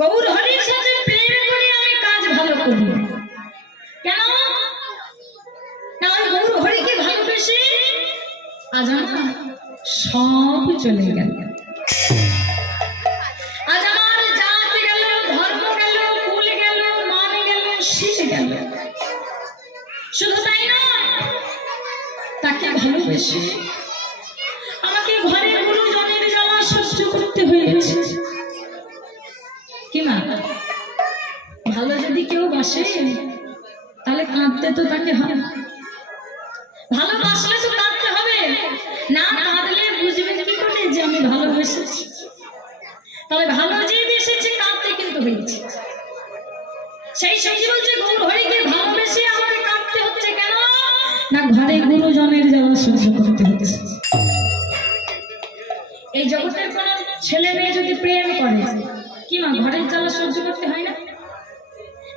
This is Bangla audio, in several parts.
গৌর হরির সাথে প্রেম করে আমি কাজ ভালো করি। কেন না, আমি গৌর হরিকে ভালোবেসে আজ আমার সব চলে গেল। আজ আমার জাত গেল, ধর্ম গেল, কুল গেল, মান গেল, শীল গেল। শুধু তাই না, তাকে ভালোবেসে আমাকে ঘরের গুরুজনের জ্বালা সহ্য করতে হয়েছে। কি না, ভালো যদি কেউ বাসে তাহলে কাঁদতে তো তাকে হয়, ভালোবাসলে তো কাঁদতে হবে, না কাঁদলে বুঝবেন কি করে যে আমি ভালোবেসেছি। তাহলে ভালো যে বেসেছে কাঁদতে কিন্তু হয়েছে। সেই সঙ্গে বলছে গৌর হরিকে ভালোবেসে আমাকে কাঁদতে হচ্ছে। কেন না, ঘরে গুরুজনের জ্বালা সহ্য করতে হচ্ছে। এই জগতের কোন ছেলে মেয়ে যদি প্রেম করে কি মা, ঘরের জ্বালা সহ্য করতে হয় না?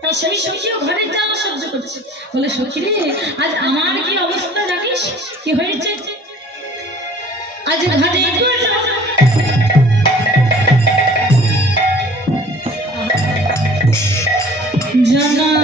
তা সেই সখীও ঘরের জ্বালা সহ্য করছে। বলে সখী রে, আজ আমার কি অবস্থা জানিস কি হয়েছে? আজ ঘরে জানা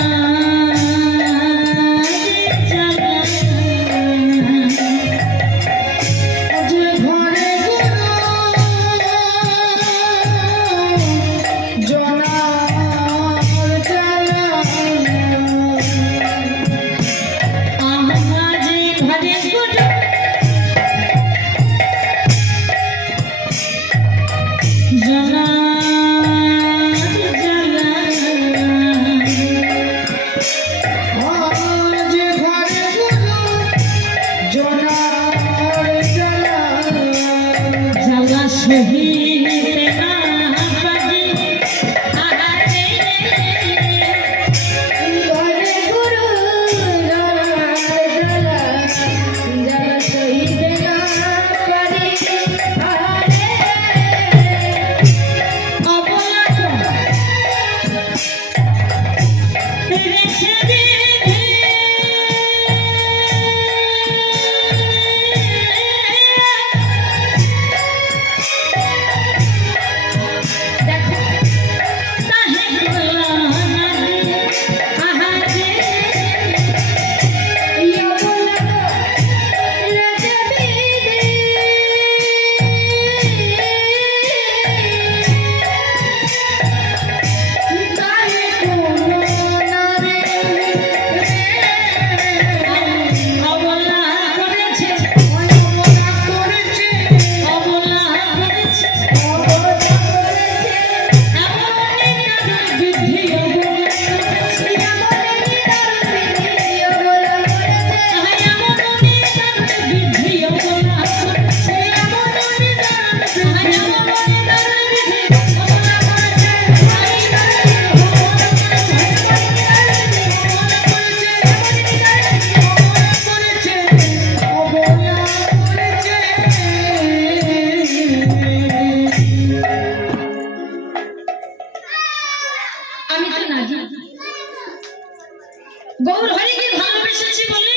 আমি কি ভালোবেসেছি বলে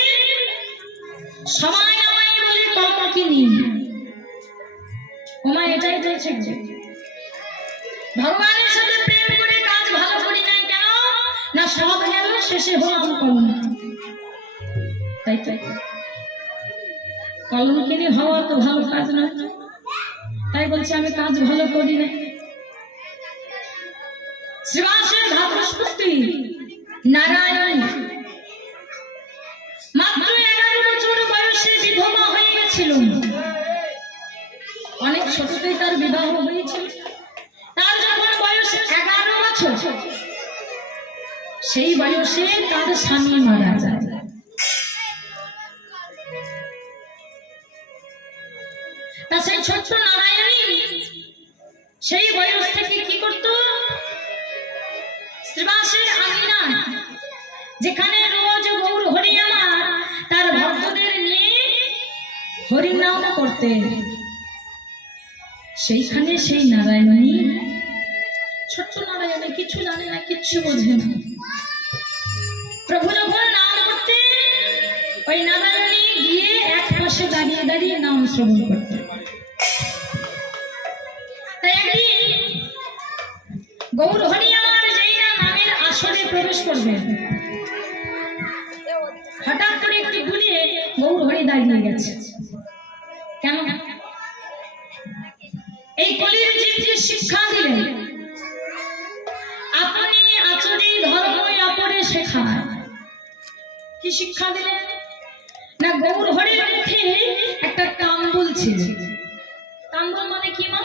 সবাই আমায় বলে কলঙ্কিনী। ওমা এটাই বলছে ভগবানের সাথে প্রেম করে কাজ ভালো করি নাই কেন না সব গেল শেষে হলাম কলঙ্কিনী। তাই তাই কলঙ্কিনী হওয়া তো ভালো কাজ নয়, তাই বলছে আমি কাজ ভালো করি না। শ্রীবাসের ধাতস্পুত্রী নারায়ণ মাত্র 11 বছর বয়সে বিধবা হয়ে গেছিল। অনেক ছোটতেই তার বিবাহ হয়েছিল। তার যখন বয়স 11 বছর, সেই বয়সে তার স্বামী মারা যায়। তা সেই ছোট্ট নারায়ণী সেই বয়স থেকে কি করত? শ্রীবাসের আঙিনা যেখানে রোজ গৌর হরি আমার তার ভক্তদের নিয়ে হরিনাম করতে, সেইখানে সেই নারায়ণী, ছোট্ট নারায়ণী কিছু জানে না, কিচ্ছু বোঝে না। প্রভু যখন নাম করতে, ওই নারায়ণী গিয়ে এক পাশে দাঁড়িয়ে দাঁড়িয়ে নাম শ্রবণ করতে। তাই একদিন গৌর হরি আমার যেই না নামের আসরে প্রবেশ করবে, হঠাৎ করে একটি দূরে গৌর হরি দাঁড়িয়ে গেছে। কেন? এই কলির জীবকে শিক্ষা দিলেন আপনি আচরি ধর্ম আপরে শেখায়। কি শিক্ষা দিলেন না গৌর হরির মুখে একটা তাম্বুল ছিল। তাম্বুল মানে কি মা?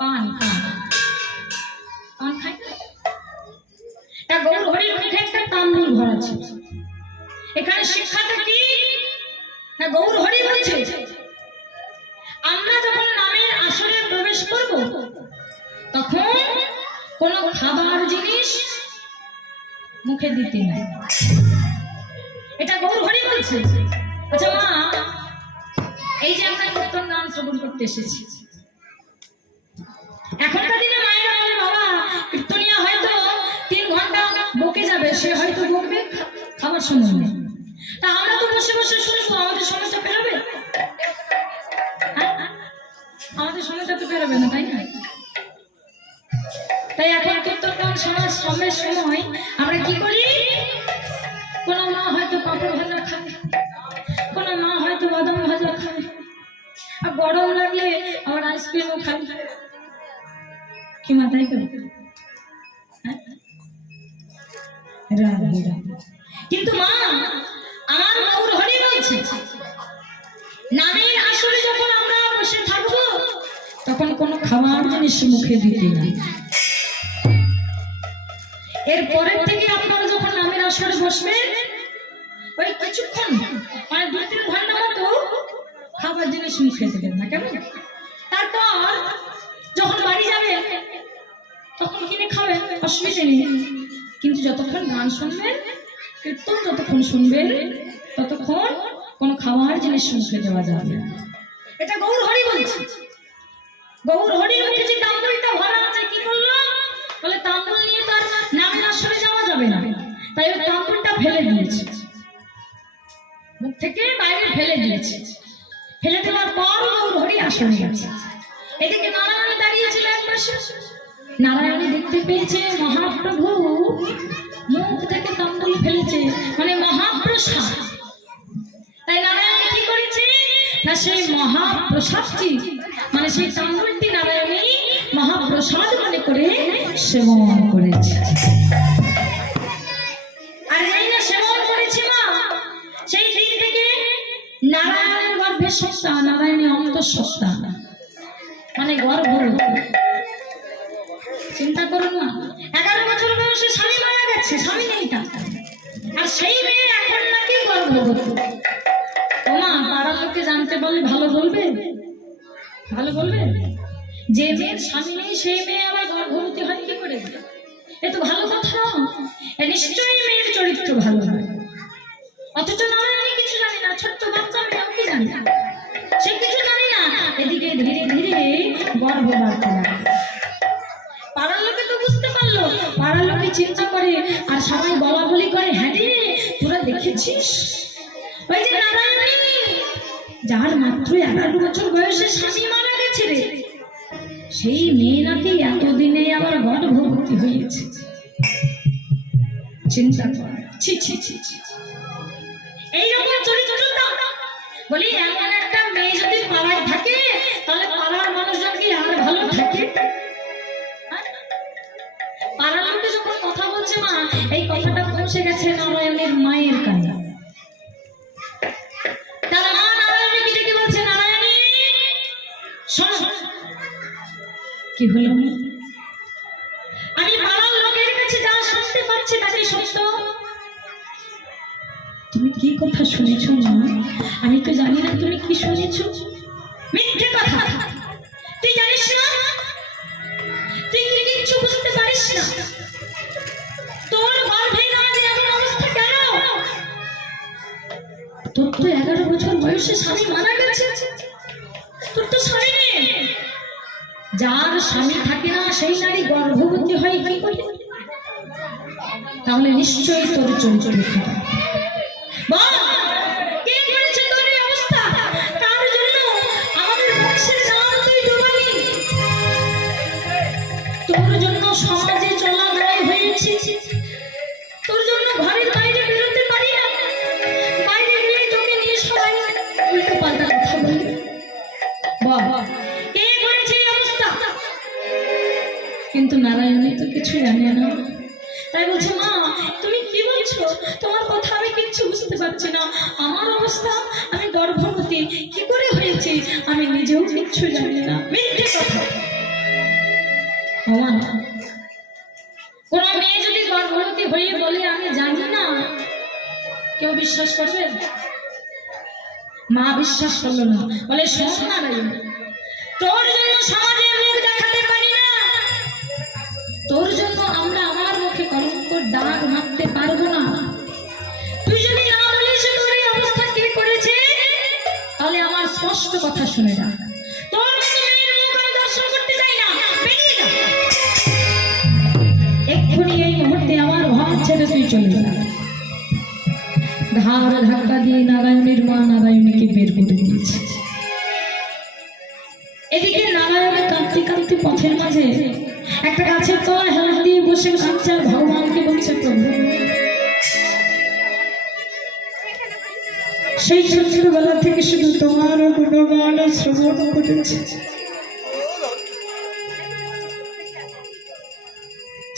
পান। পান খাই তা গৌর হরির মুখে একটা তাম্বুল ভরা ছিল। এখানে শিক্ষাটা কি না গৌর হরি বলছে আমরা যখন নামের আসরে প্রবেশ করব তখন কোনো খাবার জিনিস মুখে দিতে নাই। এটা গৌর হরি বলছে। আচ্ছা মা, এই যে আমরা কীর্তন নাম শ্রবণ করতে এসেছি, এখনকার দিনে মায়েরা বলে বাবা কীর্তনিয়া হয়তো 3 ঘন্টা বকে যাবে, সে হয়তো বকবে খাবার সময় নেই। তা আমরা তো বসে বসে শুনবো, আমাদের সময়টা পেরোবে? আমাদের সময়টা তো পেরোবে না, তাই না? তাই এখন কীর্তন গান শোনার সময় আমরা কি করি? কোনো মা হয়তো পাঁপড় ভাজা খায়, কোনো মা হয়তো বাদাম ভাজা খায়, আর গরম লাগলে আবার আইসক্রিমও খায়। কি মা তাই করি? কিন্তু মা আমার গৌর হরি বলছে নামের আসরে যখন আমরা বসে থাকবো তখন কোনো খাবার জিনিস মুখে দিতে না। এরপরের থেকে আপনারা যখন নামের আসরে বসবেন ওই কিছুক্ষণ মানে 2-3 ঘন্টা মতো খাবার জিনিস মুখে দেবেন না, কেমন? তারপর যখন বাড়ি যাবেন তখন কিনে খাবেন, অসুবিধা নেই। কিন্তু যতক্ষণ গান শুনবেন, কীর্তন যতক্ষণ শুনবেন ততক্ষণ কোনো খাবার জিনিস মুখে দেওয়া যাবে না। এটা গৌর হরি বলছে। গৌর হরির মুখে যে তাম্বুলটা ভরা আছে কি করলো? বলে তাম্বুল নিয়ে তার নামের আসরে যাওয়া যাবে না, তাই ওই তাম্বুলটা ফেলে দিয়েছে, মুখ থেকে বাইরে ফেলে দিয়েছে। ফেলে দেওয়ার পর গৌর হরি আসরে গেছে। এদিকে নারায়ণী দাঁড়িয়েছিল এক পাশে। নারায়ণী দেখতে পেয়েছে মহাপ্রভু মুখ থেকে তাম্বুল ফেলেছে, মানে মহাপ্রসাদ। তাই নারায়ণী কি করেছে না সেই মহাপ্রসাদটি মানে সেই তাম্বুলটি নারায়ণী মহাপ্রসাদ মনে করে সেবন করেছে। আর যেই না সেবন করেছে মা, সেই দিন থেকে নারায়ণের গর্ভে সত্তা, নারায়ণী অন্তঃসত্তা মানে গর্ভবতী। চিন্তা করুন না, 11 বছর বয়সে স্বামী মারা গেছে, স্বামী নেই তার, আর সেই মেয়ে এখন নাকি গর্ভবতী। ওমা পাড়ার লোকে জানতে বললে ভালো বলবে? ভালো বলবে? যে মেয়ের স্বামী নেই সেই মেয়ে আবার গর্ভবতী হয় কি করে? এ তো ভালো কথা না, নিশ্চয়ই মেয়ের চরিত্র ভালো নয়। অথচ নারায়ণী কিছু জানি না, ছোট্ট বাচ্চা মেয়েও কি জানি না, সে কিছু জানি না। এদিকে ধীরে ধীরে গর্ভ বাড়তে লাগে। পাড়ার লোকে তো বুঝতে পারলো, পাড়ার লোকে চিন্তা করে আর সবাই বলা বলি করে, হ্যাঁ রে তোরা দেখেছিস ওই যে নারায়ণী যার মাত্র 11 বছর বয়সে স্বামী মারা গেছে রে, সেই মেয়ে নাকি এতদিনে আবার গর্ভবতী হয়েছে। চিন্তা কর, ছি ছি ছি ছি, এইরকম চরিত্রটা। বলি এমন একটা মেয়ে যদি পাড়ায় থাকে তাহলে পাড়ার মানুষজন কি আর ভালো থাকে? পাড়ার লোকে যখন কথা বলছে মা, এই কথাটা পৌঁছে গেছে নারায়ণের মায়ের কানে। তার মা নারায়ণীকে ডেকে বলছে, নারায়ণী শোনো। কি হলো? আমি পাড়ার লোকের কাছে যা শুনতে পাচ্ছি তা কি সত্য? তুমি কি কথা শুনেছ মা? আমি তো জানি না তুমি কি শুনেছ। মিথ্যে কথা, তুই জানিস না, তুই কি কিচ্ছু বুঝতে পারিস না। তোর গর্ভে না যে এমন অবস্থা কেন? তোর তো 11 বছর বয়সে স্বামী মারা গেছে, তোর তো স্বামী নেই। যার স্বামী থাকে না সেই নারী গর্ভবতী হয় কি করে? তাহলে নিশ্চয়ই তোর চরিত্র খারাপ। কে করেছে তোর এই অবস্থা? তার জন্য আমাদের বংশের নাম তুই ডুবালি, তোর জন্য সমাজে চলা দায় হয়েছে, তোর জন্য ঘরের বাইরে বেরোতে পারি না, বাইরে গেলেই তোকে নিয়ে সবাই উল্টো পাল্টা কথা বলে। বাবা কে করেছে এই অবস্থা? কিন্তু নারায়ণী তো কিছু জানে না, তাই বলছে, মা তুমি কি বলছো? তোমার কথা আমি কিচ্ছু বুঝতে পারছি না। আমার অবস্থা, আমি গর্ভবতী কি করে হয়েছে আমি নিজেও কিচ্ছু জানি না। মিথ্যে কথা। কোন মেয়ে যদি গর্ভবতী হয়ে বলে আমি জানি না, কেউ বিশ্বাস করবে? মা বিশ্বাস করলো না, বলে শোন নারায়ণ, তোর জন্য সমাজে মুখ দেখাতে পারি না, তোর জন্য আমরা আমার মুখে কলঙ্ক দাগ মারতে পারবো না। তুই যদি না বলিস তোর এই অবস্থা কে করেছে, তাহলে আমার স্পষ্ট কথা শুনে যা, তোর মেয়ের মুখ আমি দর্শন করতে চাই না, বেরিয়ে যা এক্ষুনি, এই মুহূর্তে আমার ঘর ছেড়ে তুই চলে যা। ঘাড় ধাক্কা দিয়ে নারায়ণের মা নারায়ণীকে বের করে দিয়েছে। এদিকে নারায়ণের কাঁদতে কাঁদতে পথের মাঝে একটা গাছের তলায় হেলান দিয়ে বসে কাঁদছে আর ভগবানকে বলছে, প্রভু সেই ছোটবেলা থেকে শুধু তোমার গুণগান শ্রবণ করেছে,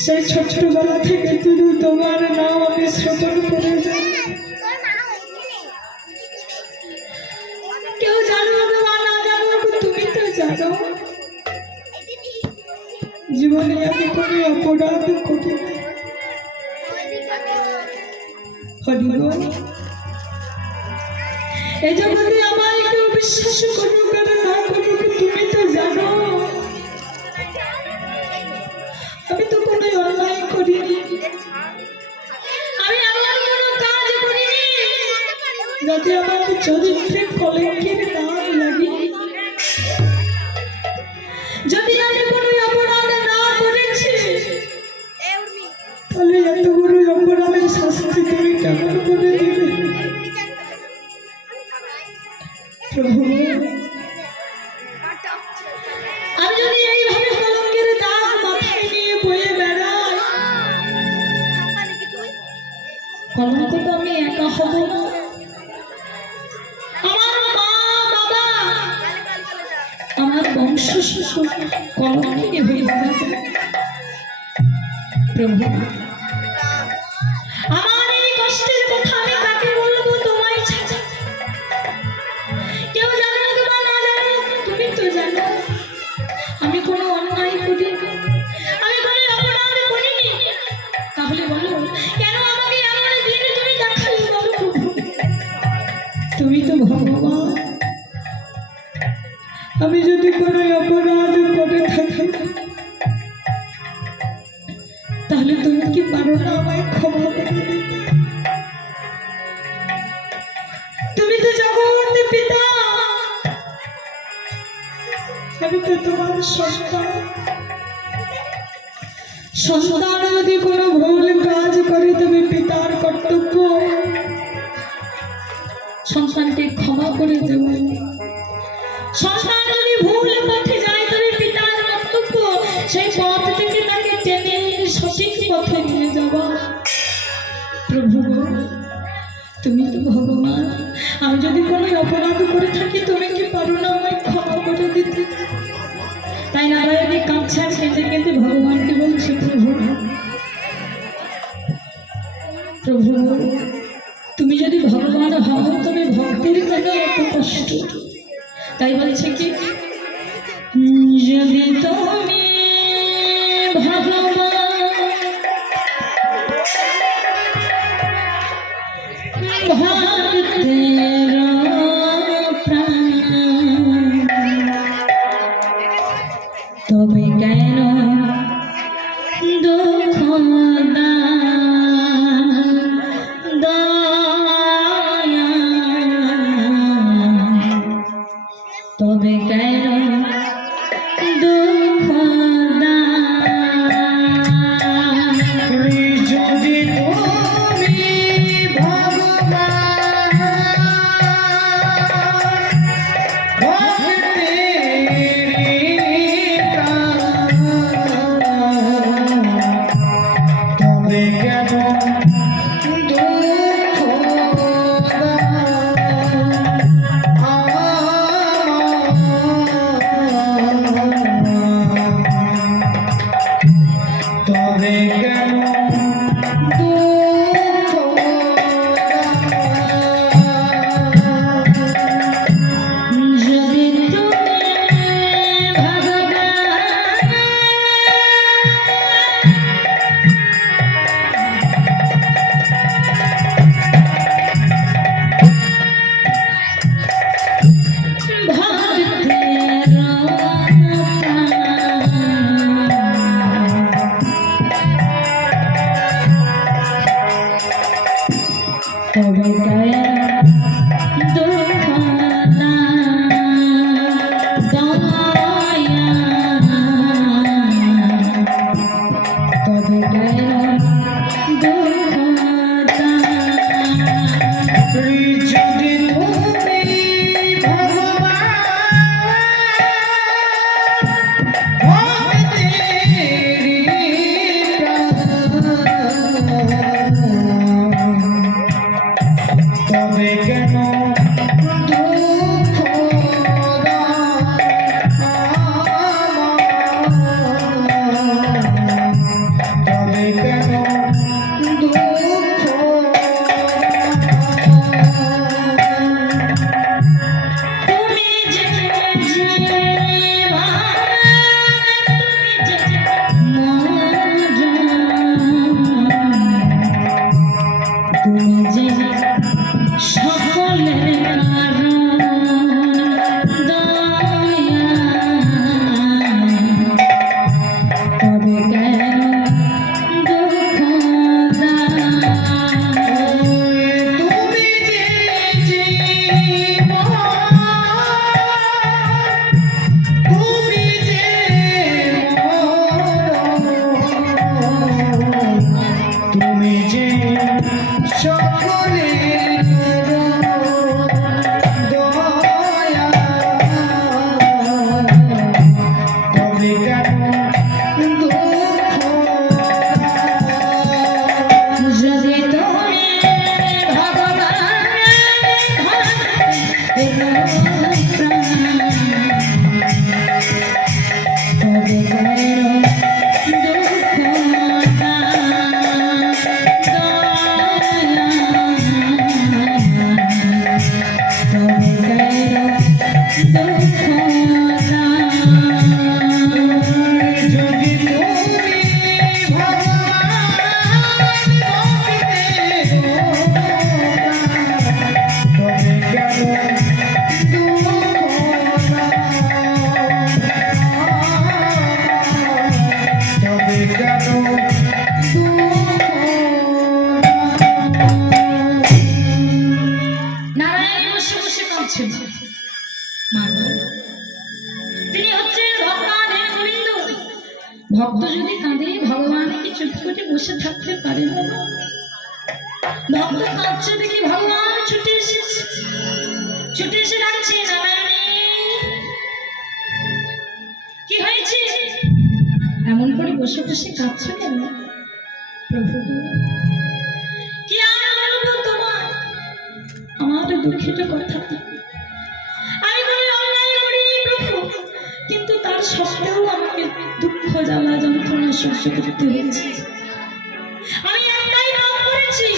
সেই ছোটবেলা থেকে শুধু তোমার নাম আমি শ্রবণ করে যাই। কেউ জানো বা না জানো, তুমি তো জানো জীবনে আমি কোনো অপরাধ করি না। এই জগতে আমায় কেউ বিশ্বাস করুক আর না করুক, তুমি তো জানো আমি তো কোনো অন্যায় করিনি, আমি আমার কোনো কাজ করিনি যাতে আমার চরিত্রে কলঙ্কের নাম লাগে। যদি আমি কোনো অপরাধ না করেছি তাহলে এত বড় অপরাধের শাস্তি তুমি কেমন করে দেবে? প্রভু আমি যদি এইভাবে কলঙ্কের দাগ মাথায় নিয়ে বয়ে বেড়াই, কলঙ্ক তো আমি একা হব না, আমার মা বাবা আমার বংশ কলঙ্কে হয়ে যাবে। প্রভু আমার এই কষ্টের কথা আমি কাকে বলবো? তোমায় ছাড়া। কেউ জানো বা না জানো, তুমি তো জানো আমি কোনো অন্যায় করিনি, আমি কোনো অপরাধ করিনি। তাহলে বলো কেন আমাকে এমন দিন তুমি দেখালে? বলো প্রভু, তুমি তো ভগবান, আমি যদি কোনো অপরাধ করে থাকি তাহলে তুমি কি পারো না আমায় ক্ষমা করে দিতে? তুমি তো জগৎ পিতা, আমি তো তোমার সন্তান, সন্তান যদি কোনো ভুল কাজ করে তবে পিতার কর্তব্য সন্তানকে ক্ষমা করে দেব। সন্তান যদি ভুল পথে যায় তবে পিতার কর্তব্য সেই পথ থেকে তাকে টেনে সঠিক পথে নিয়ে যাওয়া। প্রভু তুমি তো ভগবান, আমি যদি কোনো অপরাধ করে থাকি তুমি কি পারো না আমায় ক্ষমা করে দিতে? তাই নারায়ণী কাঁদছে আর কেঁদে কেঁদে ভগবানকে বলছে, প্রভু প্রভু তুমি যদি ভগবান হও তবে ভক্তের কেন এত কষ্ট? তাই বলছে কি, যদি তুমি ভগবান ভক্তের প্রাণ তবে কেন দুঃখ দয়া, তবে কেন দুঃখ যদি তুমি তবে দয়া দুঃখ দয়া, তবে দয়া দুঃখ যদি তুমি তবে কেন দুঃখ তবে কেন দুঃখ তুমি যে তুমি যে সকলের দয়া, তবে কেন দুঃখ তুমি যে তুমি যে তুমি যে সকলের দয়া, তবে কেন দুঃখ যদি তুমি ভগবান তবে কেন দুঃখ দয়া, ভক্ত কাঁদছে দেখি ভগবান ছুটে এসেছে, ছুটে এসে ডাকছে নারায়ণী কি হয়েছে এমন করে বসে বসে কাঁদছো কেন? প্রভু কি আর বলবো তোমার, আমার দুঃখের কথা। আমি কোনো অন্যায় করি প্রভু, কিন্তু তার সত্ত্বেও আমাকে দুঃখ জ্বালা যন্ত্রণা সহ্য করতে হয়েছে। আমি একটাই পাপ করেছি,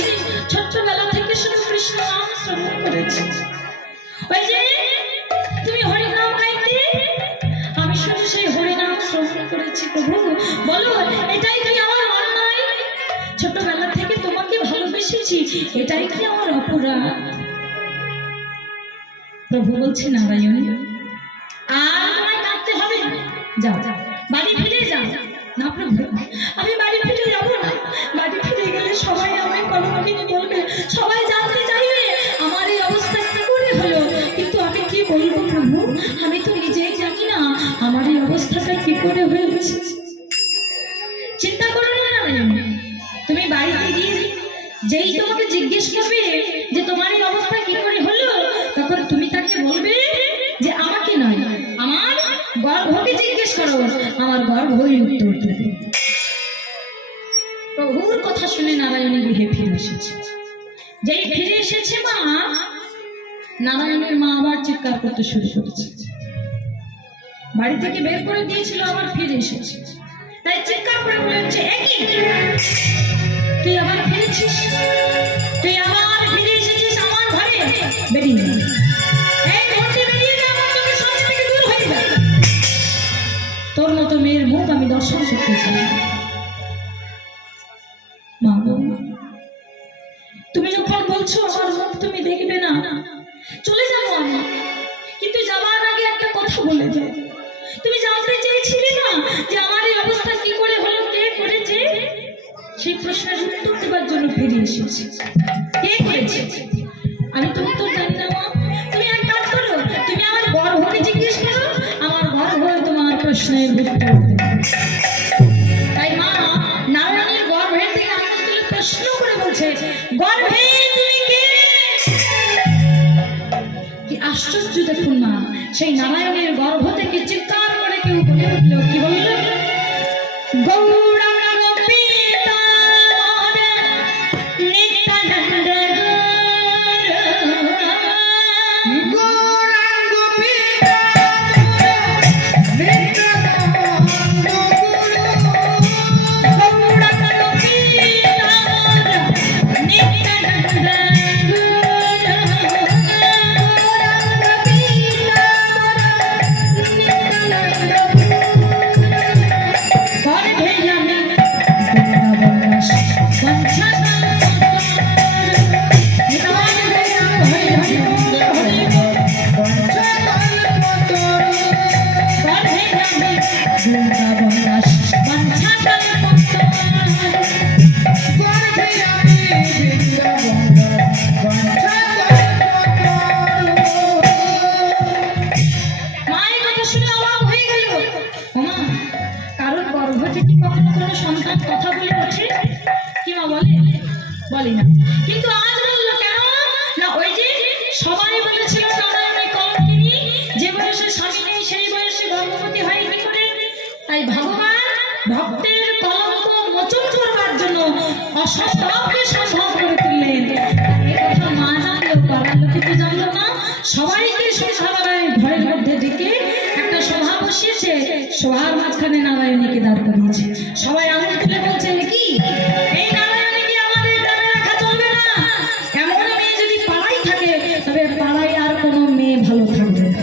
ছোট্টবেলা থেকে শুধু কৃষ্ণ নাম শ্রবণ করেছি। ওই যে তুমি হরিনাম গাইতে, আমি শুধু সেই হরিনাম শ্রবণ করেছি। প্রভু বলো এটাই কি আমার অন্যায়? ছোটবেলা থেকে তোমাকে ভালোবেসেছি, এটাই কি আমার অপরাধ? প্রভু বলছে নারায়ণ আর তোমায় কাঁদতে হবে না, যাও বাড়ি ফিরে যাও। না প্রভু আমি বাড়ি ফিরে যাবো না, বাড়ি ফিরে গেলে সবাই আমায় কলঙ্কিনী বলবে, সবাই জানতে চাইবে আমার এই অবস্থা কি করে হলো। কিন্তু আমি কি বলবো প্রভু, আমি তো নিজেই জানি না আমার এই অবস্থাটা কি করে হয়েছে। চিন্তা করো না নারায়ণ, তুমি বাড়িতে গিয়ে যেই তোমাকে জিজ্ঞেস করবে যে তোমার এই অবস্থা কি করে হলো, তখন তুমি তাকে বলবে যে আমাকে নয় আমার গর্ভকে জিজ্ঞেস করো, আমার গর্ভই উত্তর দেবে। প্রভুর কথা শুনে নারায়ণী গৃহে ফিরে এসেছে। যেই ফিরে এসেছে মা, নারায়ণের মা আবার চিৎকার করতে শুরু করেছে। বাড়ি থেকে বের করে দিয়েছিল, আবার ফিরে এসেছে, তাই চিৎকার করে বলেছে একই তুই আবার ফিরেছিস, তুই আবার ফিরে এসেছিস আমার ঘরে, বেরিয়ে এই মুহূর্তে বেরিয়ে যা, আমার চোখের সামনে থেকে দূর হয়ে যা। তোর মতো মেয়ের মুখ আমি দর্শন করতে চাই। মা গো, তুমি যখন বলছো আমার মুখ তুমি দেখবে না, চলে যাবো আমি, কিন্তু যাবার আগে একটা কথা বলে যাও। তুমি জানতে চেয়েছিলে না যে আমার এই অবস্থা কি করে হলো, কে করেছে? সেই প্রশ্নের উত্তর দেবার জন্য ফিরে এসেছি। কে করেছে আমি তো উত্তর জানি না মা। তুমি এক কাজ করো, তুমি আমার গর্ভকে জিজ্ঞেস করো, আমার গর্ভ তোমার প্রশ্নের উত্তর দেবে। তাই মা নারায়ণের গর্ভের থেকে আমাকে তুলে প্রশ্ন করে বলছে, গর্ভে তুমি কে? কি আশ্চর্য দেখুন মা, সেই নারায়ণের গর্ভ থেকে চিৎকার করে কেউ বলে উঠল, কি বলল? গৌরাঙ্গ পিতা নিত্যানন্দ গৌরাঙ্গ পিতা নিত্যানন্দ গৌরাঙ্গ পিতা নিত্যানন্দ সন্তান কথা বলে ওঠে কি মা বলে? বলে না। কিন্তু আজ বললো কেন না, ওই যে সবাই বলেছিল নারায়ণী কলঙ্কিনী, যে বয়সে স্বামী নেই সেই বয়সে গর্ভবতী হয় কি করে। তাই ভগবান ভক্তের কলঙ্ক মোচন করবার জন্য অসম্ভবকে সম্ভব করে তুললেন। এই কথা মা জানলেও পাড়ার লোকে তো জানলো না। সবাইকে সন্ধ্যাবেলায় ঘরের মধ্যে ডেকে একটা সভা বসিয়েছে, সভার মাঝখানে নারায়ণীকে দাঁড় করিয়েছে। সবাই আঙুল তুলে বলছে, কি এই নারায়ণীকে আমাদের গ্রামে রাখা চলবে না, এমন মেয়ে যদি পাড়ায় থাকে তবে পাড়ায় আর কোনো মেয়ে ভালো থাকবে না।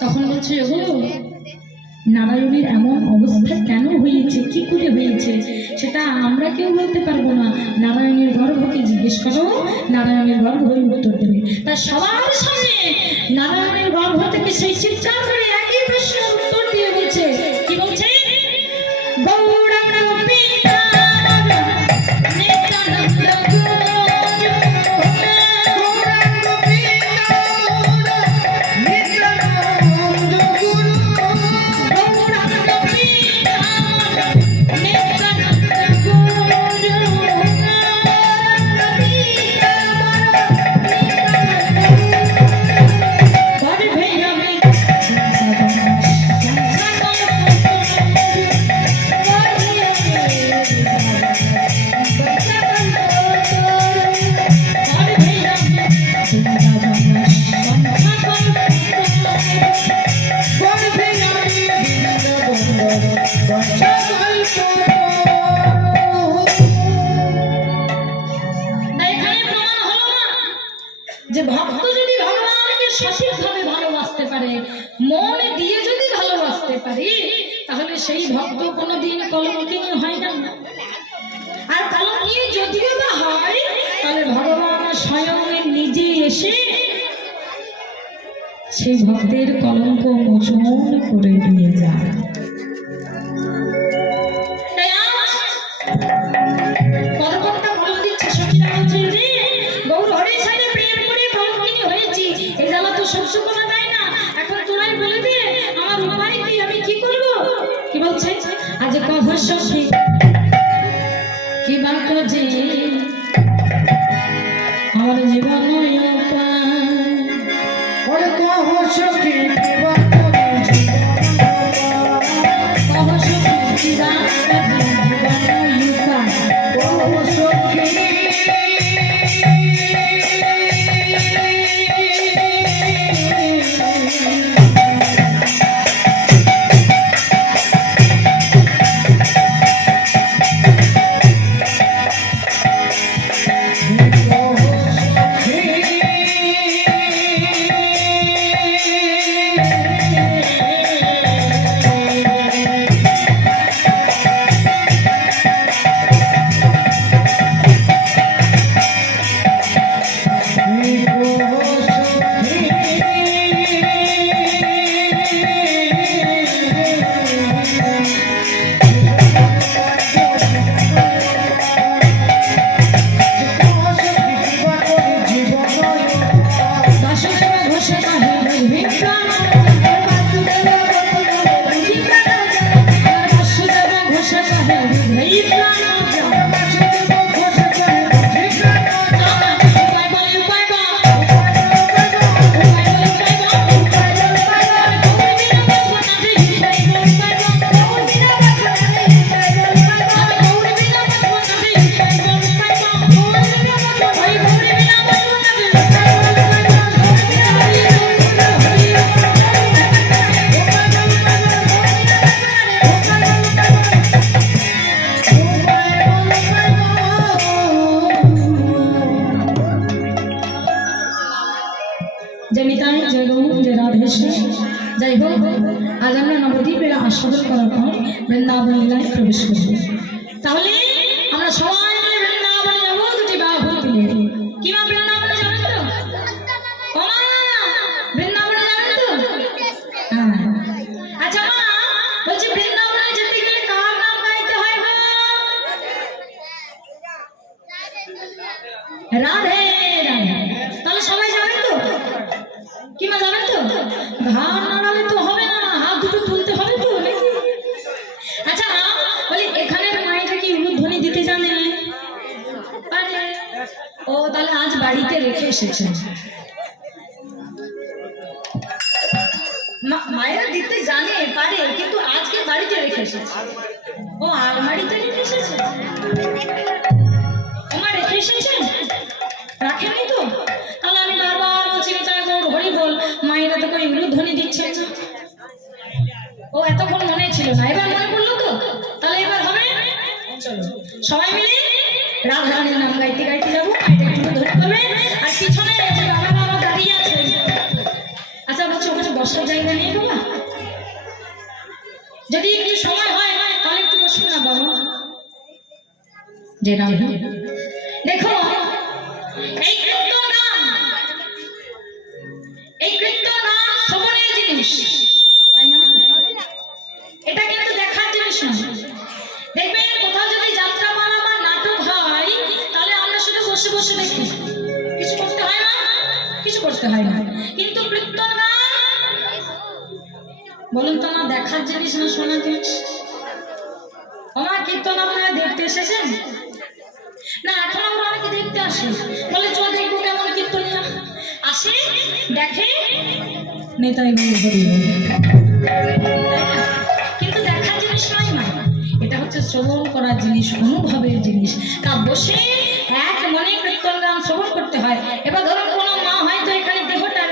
তখন বলছে, ও নারায়ণীর এমন অবস্থা কেন হয়েছে, কি করে হয়েছে সেটা আমরা কেউ বলতে পারবো না, নারায়ণের গর্ভকে জিজ্ঞেস করো, নারায়ণের গর্ভই উত্তর দেবে। তা সবার সামনে নারায়ণের গর্ভ থেকে সেই চিৎকার করে একই প্রশ্নের উত্তর দিয়ে বলছে, কি বলছে? গৌরাঙ্গ পিতা নিত্যানন্দ গৌরাঙ্গ পিতা নিত্যানন্দ গুরু গৌরাঙ্গ পিতা নিত্যানন্দ গুরু যে ভক্ত যদি ভগবানকে সঠিকভাবে ভালোবাসতে পারে, মন দিয়ে যদি ভালোবাসতে পারে, তাহলে সেই ভক্ত কোনোদিন কলঙ্কিনী হয় না। আর কলঙ্কিনী যদিও বা হয়, তাহলে ভগবান স্বয়ং নিজে এসে সেই ভক্তের কলঙ্ক মোচন করে দিয়ে যায়। কতক্ষণটা কলম দিচ্ছে সখীরা বলছে, রে গৌর হরির সাথে প্রেম করে কলঙ্কিনী হয়েছি, এই জ্বালা তো সহ্য করা যায় না। এখন তোরাই বলে দে আমার উপায় কি, আমি কি করবো? কি বলছে? আজ কহ সখী কি বাক্য যে আমার জীবন যাই হোক, আজ আমরা নবদ্বীপের আস্বাদন করার পর বৃন্দাবন লীলায় প্রবেশ করব। তাহলে আমরা সবাই মিলে বৃন্দাবনে যাবো দুটি বাহু তুলে। কি মা বৃন্দাবনে যাবেন তো? বৃন্দাবনে যাবেন তো? হ্যাঁ। আচ্ছা মা বলছি, বৃন্দাবনে যেতে গেলে কার নাম গাইতে হয় গো? রাধে রাধে। তাহলে সবাই যাবেন তো? কি মা যাবেন তো? ঘাড় নাড়ালে তো হবে না, হাত দুটো তুলতে হবে তো নাকি? আচ্ছা বলি, এখানের মায়েরা কি উলুধ্বনি দিতে জানে? ও তাহলে আজ বাড়িতে রেখে এসেছেন। মায়েরা দিতে জানে পারে, কিন্তু আজকে বাড়িতে রেখে এসেছে। ও আলমারিতে রেখে এসেছে? আমার রেখে এসেছেন, রাখেনি তো? তাহলে আমি বারবার বলছি হরি বল, মায়েরা তো করে উলুধ্বনি দিচ্ছে। ও এতক্ষণ মনে ছিল না, এবার মনে পড়লো তো? তাহলে এবার হবে। চলো সবাই মিলে রাধা রানীর নাম গাইতে গাইতে যাবো। ধরে করবে আর পিছনে বাবা বাবা দাঁড়িয়ে আছে। আচ্ছা বলছি, ওখানে বসার জায়গা নেই বাবা? যদি একটু সময় হয় তাহলে একটু বসুন না বাবা। যে নাম দেখো, এই কীর্তন নাম, এই কীর্তন নাম শ্রবণের জিনিস, তাই না? এটা কিন্তু দেখার জিনিস না। দেখবেন কোথাও যদি যাত্রাপালা বা নাটক হয়, তাহলে আমরা শুধু বসে বসে দেখি, কিছু করতে হয় না, কিছু করতে হয় না। কিন্তু কীর্তন গান বলুন তো আমার দেখার জিনিস না শোনার জিনিস? আমার কীর্তন আপনারা দেখতে এসেছেন না? এখন আমরা অনেকে দেখতে আসি, বলে চল দেখবো কেমন কীর্তনিয়া। আসে দেখে নেতাই কিন্তু দেখার জিনিস নয় মা, এটা হচ্ছে শ্রবণ করার জিনিস, অনুভবের জিনিস। তা বসে এক মনে কীর্তন গান শ্রবণ করতে হয়। এবার ধরুন কোনো মা হয়তো এখানে দেহটা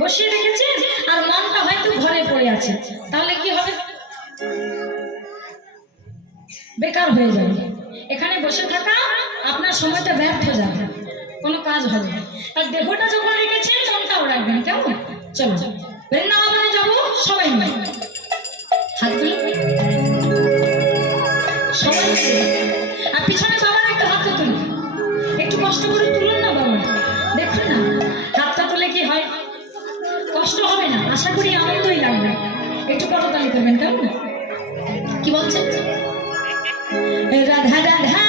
বসিয়ে রেখেছে আর মনটা হয়তো ঘরে পড়ে আছে, তাহলে কি হবে? বেকার হয়ে যাবে। এখানে বসে থাকা আপনার সময়টা ব্যর্থ যাবে, কোনো কাজ হবে না। আর দেহটা যখন রেখেছেন মনটাও রাখবেন, কেমন? চলো বৃন্দাবনে যাবো সবাই মিলে, হাত তুলে সবাই মিলে। আর পিছনে বাবার একটা হাতটা তুলুন, একটু কষ্ট করে তুলুন না বাবা, দেখুন না হাতটা তুলে কি হয়, কষ্ট হবে না, আশা করি আনন্দই লাগবে। একটু করতালি করবেন, কেমন? কি বলছেন? রাধা রাধা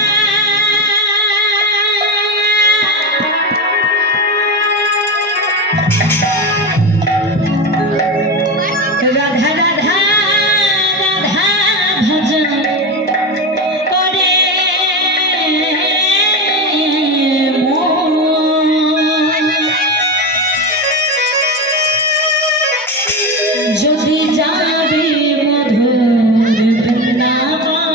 রাধা রাধা রাধা ভজন করে যদি যাবে মধুর বৃন্দাবন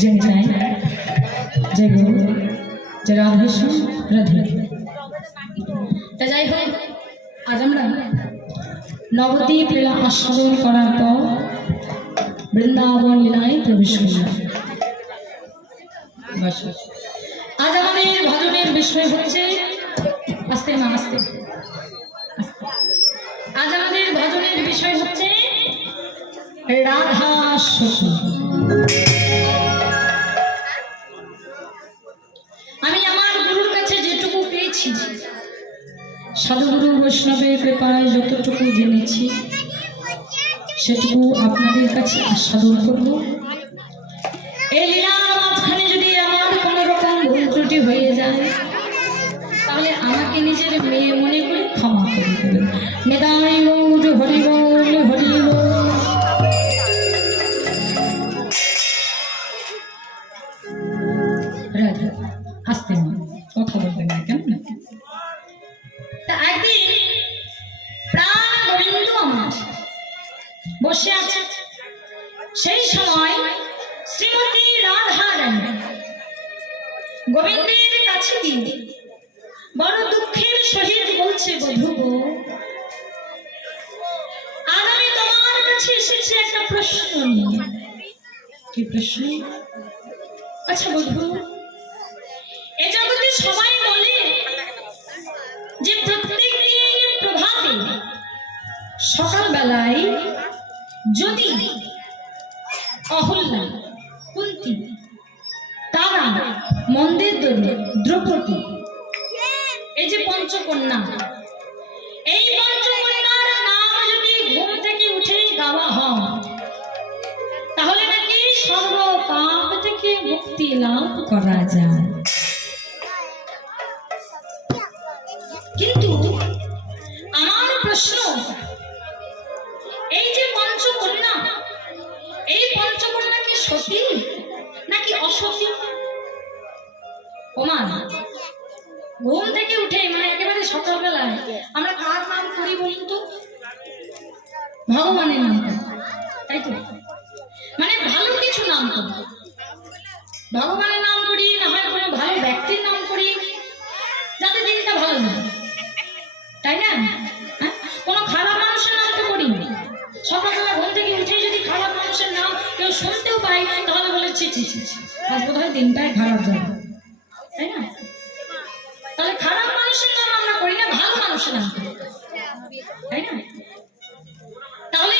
যে নিতাই, যে গুরু, যে রাধেশ্যাম, রাধে। তা যাই হোক, আজ আমরা নবদ্বীপ লীলা আস্বাদন করার পর বৃন্দাবন লীলায় প্রবেশ করলাম। আজ আমাদের ভজনের বিষয় হচ্ছে, আস্তে মা আস্তে, আজ আমাদের ভজনের বিষয় হচ্ছে রাধা সখী। আমি আমার গুরুর কাছে যেটুকু পেয়েছি, সাধুগুরু বৈষ্ণবের কৃপায় যতটুকু জেনেছি, সেটুকু আপনাদের কাছে আস্বাদন করব। এই লীলার মাঝখানে যদি আমার কোনো রকম ভুল ত্রুটি হয়ে যায়, তাহলে আমাকে নিজের মেয়ে মনে করে ক্ষমা করে দেবেন। মেদাই গৌর হরি বল, হরি বল। রাধা আসতে মা, কথা বলবেন না কেমন? তা একদিন প্রাণ গোবিন্দ আমার বসে আছে, সেই সময় শ্রীমতী রাধা রানী গোবিন্দের কাছে গিয়ে বড় দুঃখের সহিত বলছে, বধূ গো, আজ আমি তোমার কাছে এসেছি একটা প্রশ্ন নিয়ে। কি প্রশ্ন? আচ্ছা বধূ, এ জগতে সবাই বলে যে প্রত্যেক দিন প্রভাতে সকালবেলায় যদি অহল্যা, কুন্তী, তারা, মন্দেরদরি, দ্রৌপদী, এই যে পঞ্চকন্যা, এই পঞ্চকন্যার নাম যদি ঘুম থেকে উঠে গাওয়া হয়, তাহলে নাকি সর্ব পাপ থেকে মুক্তি লাভ করা যায়। কিন্তু আমার প্রশ্ন, এই যে পঞ্চকন্যা, এই পঞ্চকন্যা কি সতী নাকি অসতী? ওমা, ঘুম থেকে উঠে মানে একেবারে সকালবেলায় আমরা কার নাম করি বলুন তো? ভগবানের নাম, তাই তো? মানে ভালো কিছু নাম করি, ভগবানের নাম করি, না হয় কোনো ভালো ব্যক্তির নাম করি, যাতে দিনটা ভালো যায়, তাই না? কোনো খারাপ মানুষের নাম তো করি না। সকালবেলা ঘুম থেকে উঠে যদি খারাপ মানুষের নাম কেউ শুনতেও পাই, তাহলে বলে ছি ছি ছি, আজ বোধ হয় দিনটাই খারাপ যাবে, তাই না? তাহলে খারাপ মানুষের নাম আমরা করি না, ভালো মানুষের নাম করি, তাই না? তাহলে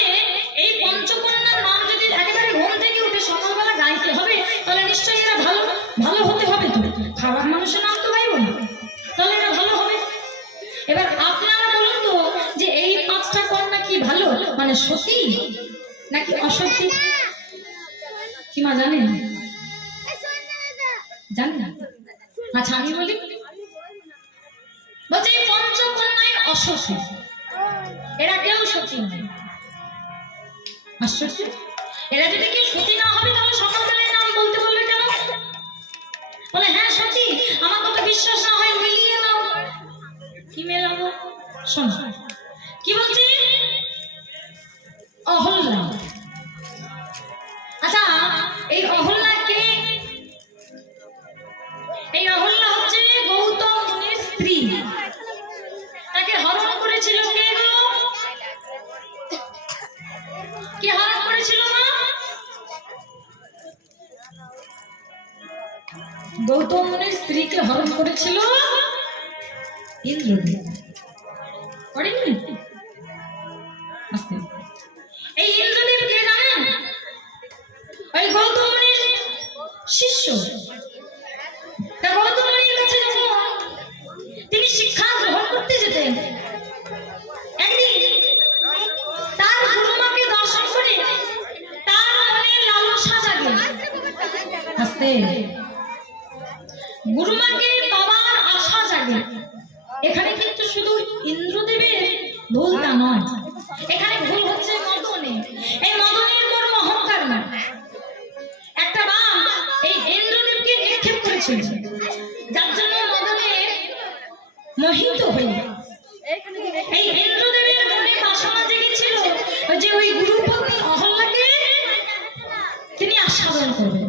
এই পঞ্চকন্যার নাম যদি একেবারে ঘুম থেকে উঠে সকালবেলা গাইতে হবে, তাহলে নিশ্চয়ই এরা ভালো ভালো হতে হবে। তো খারাপ মানুষের নাম তো গাইব না, তাহলে এরা ভালো হবে। এবার আপনারা বলুন তো, যে এই পাঁচটা কন্যা কি ভালো, মানে সতী নাকি অসতী? কি মা জানেন? জানেন না? আচ্ছা আমি বলি, বলছে এই পঞ্চকন্যায় অসতী, এরা কেউ সতী নয়। আশ্চর্য, এরা যদি কেউ সতী না হবে, তাহলে সকালবেলায় নাম বলতে বলবে কেন? বলে হ্যাঁ সতী, আমার কথা বিশ্বাস না হয় মিলিয়ে নাও। কি মেলাবো? শোনো কি বলছি, অহল্যা। আচ্ছা এই অহল্যা কে? এই অহল্যা হচ্ছে গৌতম মুনির স্ত্রী। তাকে হরণ করেছিল কে গো? কে হরণ করেছিল না? গৌতম মুনির স্ত্রীকে হরণ করেছিল ইন্দ্রদেব। করেননি? এই ইন্দ্রদেব কে জানেন? ওই গৌতম মুনির শিষ্য। তা গৌতম মুনির কাছে যখন তিনি শিক্ষা গ্রহণ করতে যেতেন, একদিন তার গুরুমাকে দর্শন করে তার মনে লালসা জাগে। আস্তে, গুরুমাকে পাওয়ার আশা জাগে। এখানে কিন্তু শুধু ইন্দ্রদেবের ভুল তা নয়, এখানে ভুল হচ্ছে মদনে। এই মদনের কোনো অহংকার না। একটা বাম এই ইন্দ্রদেবকে নিক্ষেপ করেছিল, যার জন্য মদনে মোহিত হয়ে এই ইন্দ্রদেবের মনে বাসনা জেগেছিল যে ওই গুরুপত্নী অহল্যাকে তিনি আস্বাদন করবেন।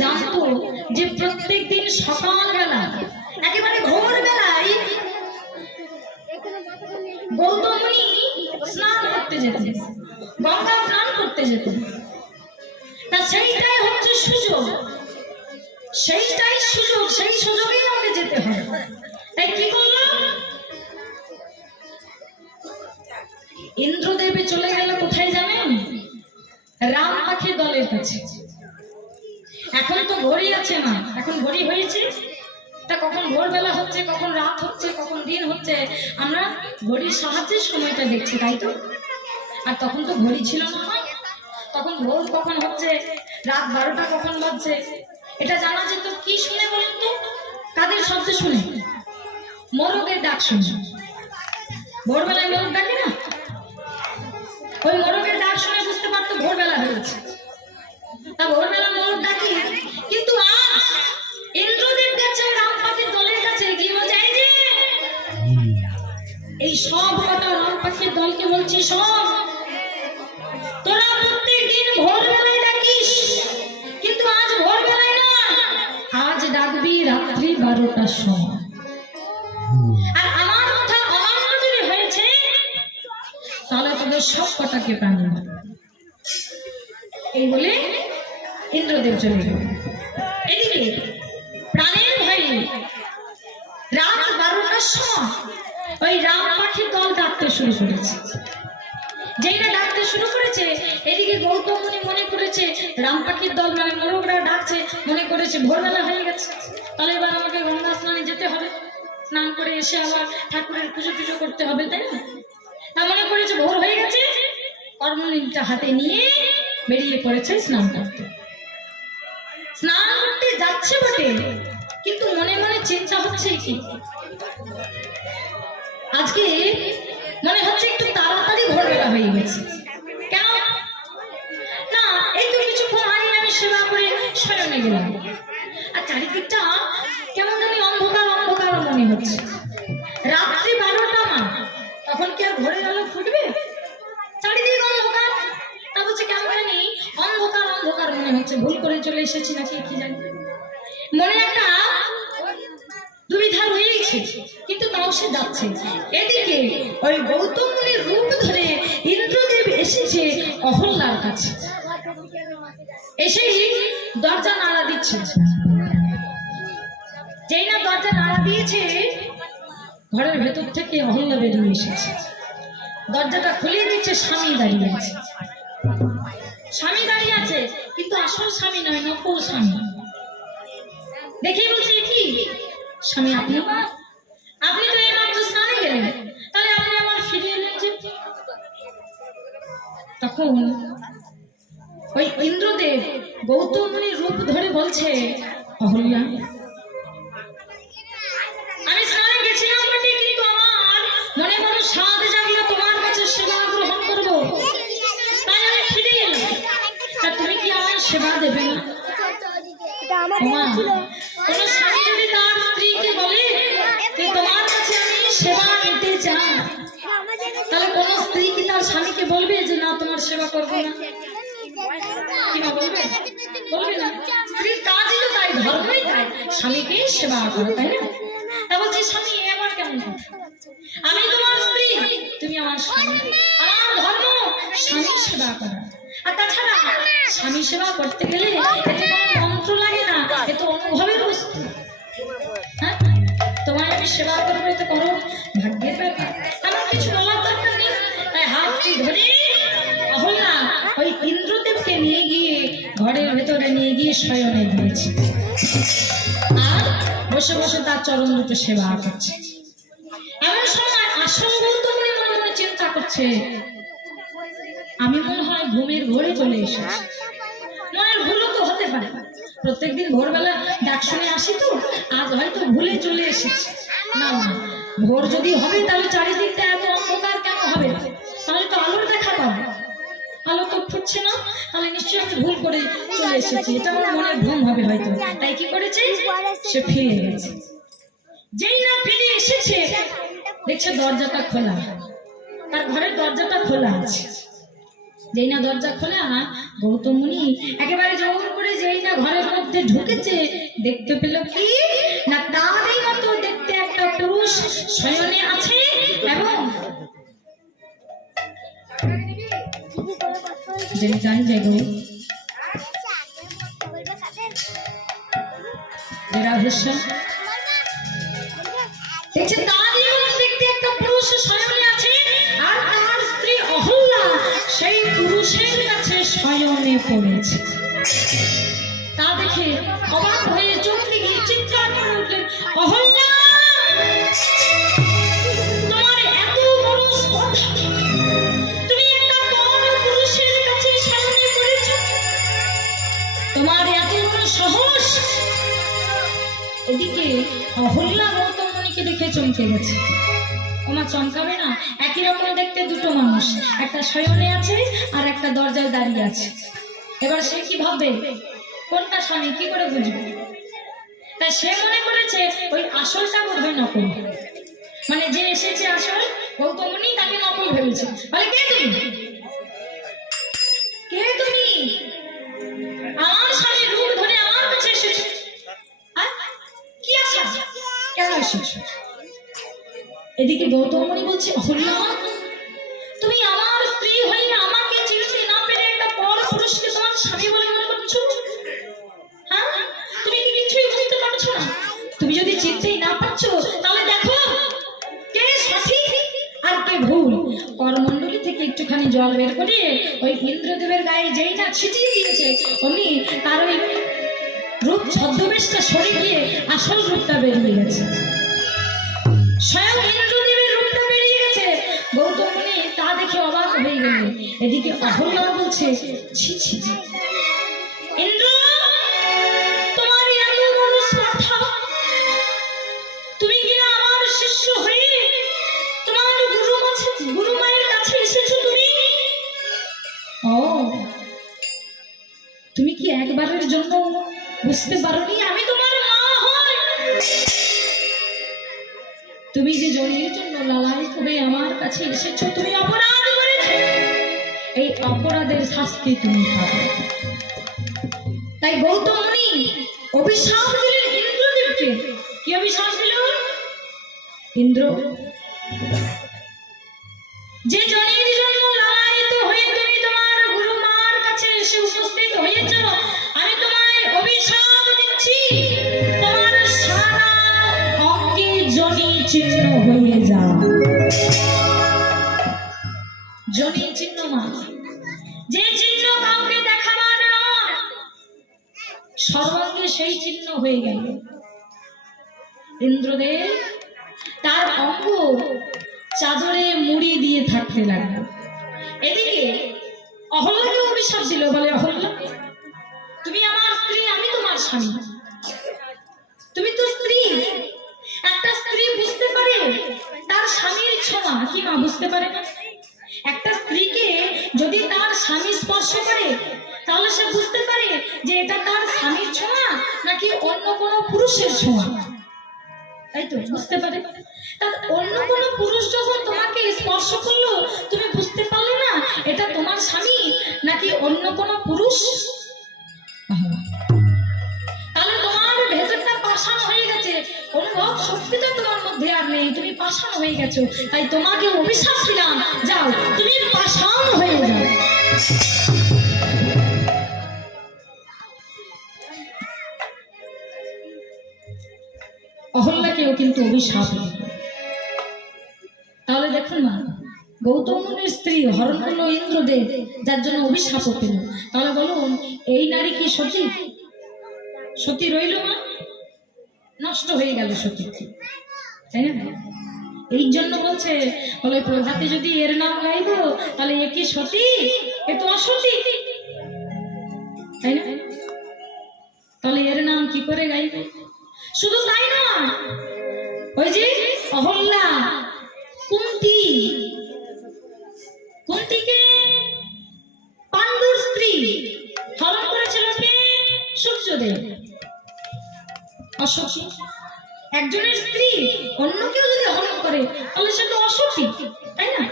জানতো যে প্রত্যেক দিন সকালবেলা একেবারে ভোরবেলায় গৌতম মুনি স্নান করতে যেতেন, গঙ্গা স্নান করতে যেতেন। তা সেইটাই হচ্ছে সুযোগ, সেইটাই সুযোগ, সেই সুযোগেই আমাকে যেতে হবে। তাই কি করলো, ইন্দ্রদেবে চলে গেল কোথায় জানেন? রাম পাখির দলের কাছে। এখন তো ঘড়ি আছে না, এখন ঘড়ি হয়েছে, তা কখন ভোরবেলা হচ্ছে, কখন রাত হচ্ছে, কখন দিন হচ্ছে, আমরা ঘড়ির সাহায্যে সময়টা দেখছি, তাই তো? আর তখন তো ঘড়ি ছিল না, তখন ভোর কখন হচ্ছে, রাত 12টা কখন বাজছে, এটা জানা যেত কি শুনে বলেন তো? কাদের শব্দ শুনে? মোরগের ডাক শুনে। ভোরবেলায় মোরগ ডাকে না, ওই মোরগের ডাক শুনে বুঝতে পারতো ভোরবেলা হয়েছে। তা ভোরবেলা মোরগ ডাকি, কিন্তু আজ ইন্দ্রদেব গেছে রাম পাখির দলের কাছে, কি বলছে? এই যে এই সব কটা রাম পাখির দলকে বলছি, সব তোরা প্রত্যেক দিন ভোরবেলায় ডাকিস, কিন্তু আজ ভোরবেলায় না, আজ ডাকবি রাত্রি 12টার সময়। আর আমার কথা অমান্য যদি হয়েছে তাহলে তোদের সব কটাকে প্রাণ দেব। এই বলে ইন্দ্রদেব চলে গেল। এদিকে প্রাণের ভয়ে রাত 12টার সময় ওই রাম পাখির দল ডাকতে শুরু করেছে। যেই না ডাকতে শুরু করেছে, এদিকে গৌতম মুনি মনে করেছে রাম পাখির দল মানে মোরগরা ডাকছে, মনে করেছে ভোরবেলা হয়ে গেছে, তাহলে এবার আমাকে গঙ্গা স্নানে যেতে হবে, স্নান করে এসে আবার ঠাকুরের পুজো টুজো করতে হবে, তাই না? তা মনে করেছে ভোর হয়ে গেছে, কর্মলিনটা হাতে নিয়ে বেরিয়ে পড়েছে স্নান করতে। স্নান করতে যাচ্ছে বটে, কিন্তু মনে মনে চিন্তা হচ্ছে কি, আজকে মনে হচ্ছে একটু তাড়াতাড়ি ভোরবেলা হয়ে গেছে। কেন না, এই তো কিছুক্ষণ আগে আমি সেবা করে শয়নে গেলাম, আর চারিদিকটা কেমন জানি অন্ধকার অন্ধকার মনে হচ্ছে। রাত্রি 12টা মা, তখন কি আর ভোরের আলো ফুটবে? চারিদিক অন্ধকার। তা বলছে কেমন জানি অন্ধকার অন্ধকার মনে হচ্ছে, ভুল করে চলে এসেছি নাকি কি জানি, মনে একটা দুবিধা রয়েছে, কিন্তু তাও সে যাচ্ছে। এদিকে ওই গৌতম মুনির রূপ ধরে ইন্দ্রদেব এসেছে অহল্যার কাছে, এসেই দরজা নাড়া দিচ্ছে। যেই না দরজা নাড়া দিয়েছে, ঘরের ভেতর থেকে অহল্যা বেরিয়ে এসেছে। দরজাটা খুলে দিচ্ছে, স্বামী দাঁড়িয়ে আছে। স্বামী দাঁড়িয়ে আছে, কিন্তু আসল স্বামী নয়, নকল স্বামী। দেখেই বলছে, কি স্বামী আপনি? আপনি তো এই মাত্র স্নানে গেলেন, তাহলে আপনি আমার ফিরে এলেন যে? তখন ওই ইন্দ্রদেব গৌতম মুনির রূপ ধরে বলছে, অহল্যা আমি স্নানে গেছিলাম বটে, কিন্তু আমার মনে মনে স্বাদ জাগলো তোমার কাছে সেবা গ্রহণ করবো, তাই আমি ফিরে এলাম। তা তুমি কি আমার সেবা দেবে না? কোন স্বামী যদি তার স্ত্রীকে বলে যে তোমার কাছে আমি সেবা নিতে চাই, তাহলে কোন স্ত্রী কি তার স্বামীকে বলবে যে না তোমার সেবা করবো না? কিনা বলবে? বলবে না। স্ত্রীর কাজই তো তাই, ধর্মই তাই, স্বামীকে সেবা করা, তাই না? তা বলছি স্বামী এ আমার কেমন কথা? আমি তোমার স্ত্রী, তুমি আমার স্বামী, আমার ধর্ম স্বামী সেবা করা। আর তাছাড়া স্বামী সেবা করতে গেলে এতে কোনো মন্ত্র লাগে না, এ তো অনুভবের বস্তু। হ্যাঁ, তোমায় আমি সেবা করবো, এতে করো ভাগ্যের ব্যাপার, এমন কিছু বলার দরকার নেই। তাই হাতটি ধরে অহল্যা ওই ইন্দ্রদেবকে নিয়ে গিয়ে ঘরের ভেতরে নিয়ে গিয়ে শয়নে দিয়েছে, আর বসে বসে তার চরণ দুটো সেবা করছে। এমন সময় আসল গৌতম মুনি মনে মনে চিন্তা করছে, আমি মনে হয় ঘুমের ঘরে চলে এসেছি। মনের ভুলও তো হতে পারে, প্রত্যেকদিন ভোরবেলা ডাক শুনে আসি, তো আজ হয়তো ভুলে চলে এসেছি। না না, ভোর যদি হবে তাহলে চারিদিকটা এত অন্ধকার কেন হবে? তাহলে তো আলোর দেখা পাবো, আলো তো ফুটছে না, তাহলে নিশ্চয়ই আমি ভুল করে চলে এসেছি, এটা আমার মনের ভ্রম হবে হয়তো। তাই কি করেছে, সে ফিরে গেছে। যেই না ফিরে এসেছে, দেখছে দরজাটা খোলা, তার ঘরের দরজাটা খোলা আছে। যেই না দরজা খোলে আর গৌতম মুনি একেবারে জোর করে যেই না ঘরের মধ্যে ঢুকেছে, দেখতে পেল কি না তারই মতো দেখতে একটা পুরুষ শয়নে আছে এবং যে জানি যে গো দেখছে তারই মতো দেখতে একটা পুরুষ শয়নে আছে আর তার স্ত্রী অহল্যা সেই পুরুষের কাছে শয়নে পড়েছে। তা দেখে অবাক হয়ে চমকে গিয়ে চিৎকার করে উঠলেন, অহল্যা তোমার এত বড় স্পর্ধা, তুমি একটা বড় পুরুষের কাছে শয়নে পড়েছ, তোমার এত বড় সাহস। এদিকে অহল্যা গৌতম মুনিকে দেখে চমকে গেছে। ওমা চমকাবে না, একই রকম দেখতে দুটো মানুষ, একটা শয়নে আছে আর একটা দরজায় দাঁড়িয়ে আছে। এবার সে কি ভাববে কোনটা স্বামী, কি করে বুঝবে? তাই সে মনে করেছে ওই আসলটা বোধহয় নকল, মানে যে এসেছে আসল গৌতম মুনি তাকে নকল ভেবেছে। বলে কে তুমি, কে তুমি? আমার স্বামী রূপ ধরে আমার কাছে এসেছে, কি আশা, কেন এসেছো? এদিকে গৌতম মুনি বলছে, অহল্যা তুমি আমার স্ত্রী হয়ে আমাকে চিনতে না পেরে একটা পর পুরুষকে তোমার স্বামী বলে মনে করছো? হ্যাঁ, তুমি কি কিছুই বুঝতে পারছো না? তুমি যদি চিনতেই না পারছো তাহলে দেখো কে সঠিক আর কে ভুল। করমণ্ডলী থেকে একটুখানি জল বের করে ওই ইন্দ্রদেবের গায়ে যেই না ছিটিয়ে দিয়েছে, অমনি তার ওই রূপ ছদ্মবেশটা সরে গিয়ে আসল রূপটা বেরিয়ে গেছে, স্বয়ং ইন্দ্রদেবের রূপটা বেরিয়ে গেছে। গৌতম মুনি তা দেখে অবাক হয়ে গেলেন। এদিকে অহল্যা বলছে, ছি ছি ইন্দ্র, তোমার এত বড় স্পর্ধা, তুমি কিনা আমার শিষ্য হয়ে তোমার গুরু মায়ের কাছে এসেছো। তুমি কি একবারের জন্য বুঝতে পারোনি আমি তোমার মা হই? তুমি যে জনের জন্য লালায়িত হয়ে আমার কাছে এসেছো, তুমি অপরাধ করেছো, এই অপরাধের শাস্তি তুমি পাবে। তাই গৌতম মুনি অভিশাপ দিলেন ইন্দ্রদেবকে। কি অভিশাপ দিল? ইন্দ্র, যে জনের জন্য লালায়িত হয়ে তুমি তোমার গুরু মার কাছে এসে উপস্থিত হয়েছ, আমি তোমায় অভিশাপ দিচ্ছি, তোমার সারা অঙ্গে জনি চিহ্ন হয়ে যাও। জনি চিহ্ন মানে যে চিহ্ন কাউকে দেখাবার নয়, সর্বাঙ্গে সেই চিহ্ন হয়ে গেল। ইন্দ্রদেব তার অঙ্গ চাদরে মুড়ি দিয়ে থাকতে লাগলো। এদিকে অহল্যাকে অভিশাপ দিল, বলে অহল্যা তুমি আমার স্ত্রী, আমি তোমার স্বামী, তুমি তো স্ত্রী। একটা স্ত্রী বুঝতে পারে তার স্বামীর ছোঁয়া, কি মা বুঝতে পারে না? একটা স্ত্রীকে যদি তার স্বামী স্পর্শ করে তাহলে সে বুঝতে পারে যে এটা তার স্বামীর ছোঁয়া নাকি অন্য কোনো পুরুষের ছোঁয়া, তাই তো বুঝতে পারে। তার অন্য কোনো পুরুষ যখন তোমাকে স্পর্শ করলো, তুমি বুঝতে পারলে না এটা তোমার স্বামী নাকি অন্য কোনো পুরুষ? তাহলে তোমার ভেতরটা পাষাণ হয়ে গেছে, অনুভব শক্তিটা তোমার মধ্যে আর নেই, তুমি পাষাণ হয়ে গেছো। তাই তোমাকে অভিশাপ দিলাম, যাও তুমি পাষাণ হয়ে যাও। অহল্যাকেও কিন্তু অভিশাপ দিল। তাহলে দেখুন না, গৌতম মুনির স্ত্রী হরণ করলো ইন্দ্রদেব, যার জন্য অভিশাপ পেল। তাহলে বলুন এই নারী কি সতী? সতী রইল না, নষ্ট হয়ে গেল সতী, তাই না? এই জন্য বলছে, বলে প্রভাতে যদি এর নাম গাইব তাহলে এ কি সতী? এ তো অসতী, তাই না? তাহলে এর নাম কি করে গাইব? শুধু তাই না, ওই যে অহল্যা কুন্তিকে পাণ্ডুর স্ত্রী হরণ করেছিল কে? সূর্যদেব। অসতী একজনের স্ত্রী অন্য কেউ যদি হরণ করে তাহলে সে তো অসতী, তাই না?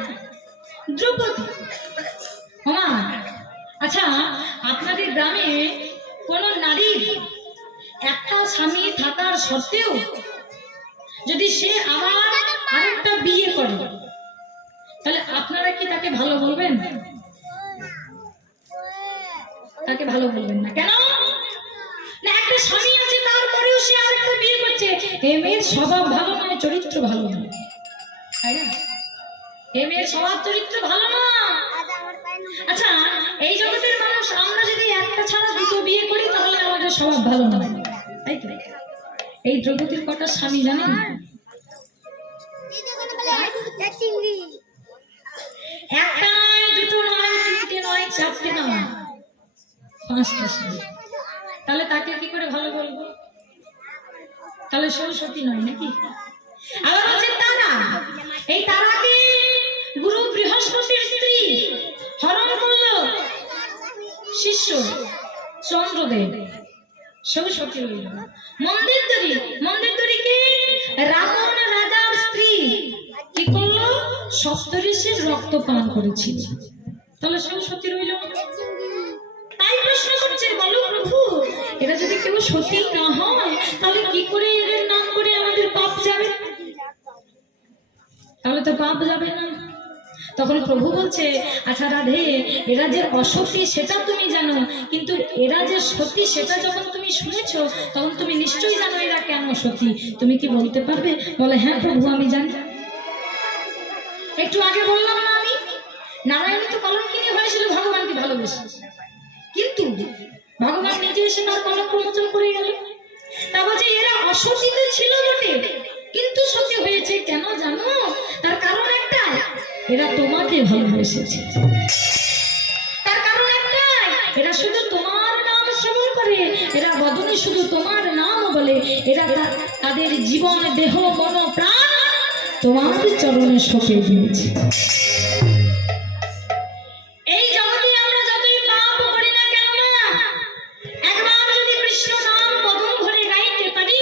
দ্রৌপদী, আচ্ছা, আপনাদের গ্রামে কোন নারীর একটা স্বামী থাকার সত্ত্বেও যদি সে আবার আরেকটা বিয়ে করে, তাহলে আপনারা কি তাকে ভালো বলবেন? তাকে ভালো বলবেন না। কেন? না, একটা স্বামী আছে তারপরেও সে আরেকটা বিয়ে করছে। এ মেয়ের স্বভাব ভালো নয়, চরিত্র ভালো নয়, তাই না? এ মেয়ের স্বভাব চরিত্র ভালো না। আচ্ছা, এই জগতের মানুষ আমরা যদি একটা ছাড়া দুটো বিয়ে করি তাহলে আমাদের স্বভাব ভালো নয়, তাই তো? এই দ্রৌপদীর কটা স্বামী জানেন? একটা নয়, দুটো নয়, তিনটে নয়, চারটে নয়, 5টা স্বামী। তাহলে তাকে কি করে ভালো বলবো? তাহলে সরস্বতী নয় নাকি? আবার হচ্ছে তারা। এই তারাকে গুরু বৃহস্পতির স্ত্রী হরণ করলো শিষ্য চন্দ্রদেব, সরস্বতী হইল। মন্দিরদরীকে রাবণ রাজার স্ত্রী কি করলো? সপ্তঋষির রক্ত পান করেছিল, তাহলে সরস্বতী রইল। তাই প্রশ্ন করছে, বলো প্রভু, এরা যদি কেউ সতী না হয় তাহলে কি করে এদের নাম করে আমাদের পাপ যাবে? তাহলে তো পাপ যাবে না। তখন প্রভু বলছে, আচ্ছা রাধে, এরা যে অসতী সেটা তুমি জানো, কিন্তু এরা যে সতী সেটা যখন তুমি শুনেছো তখন তুমি নিশ্চয়ই জানো এরা কেন সতী। তুমি কি বলতে পারবে? বলে, হ্যাঁ প্রভু, আমি জানি। একটু আগে বললাম না আমি, নারায়ণ তো কলঙ্কিনী হয়েছিল ভগবানকে ভালোবেসে, কিন্তু ভগবান নিজে এসে তার কলঙ্ক মোচন করে গেল। তা বলছে এরা অসতী তো ছিল বটে, কিন্তু সতী হয়েছে কেন জানো? তার কারণ একটাই, এরা তোমাকে ভালোবেসেছে। তার কারণ একটাই, এরা শুধু তোমার নাম শ্রবণ করে, এরা বদনে শুধু তোমার নাম বলে, এরা তাদের জীবন, দেহ, মন, প্রাণ তোমার চরণে সঁপে দিয়েছে। এই জগতে আমরা যতই পাপ করি না কেন, একবার যদি কৃষ্ণ নাম বদন ভরে গাইতে পারি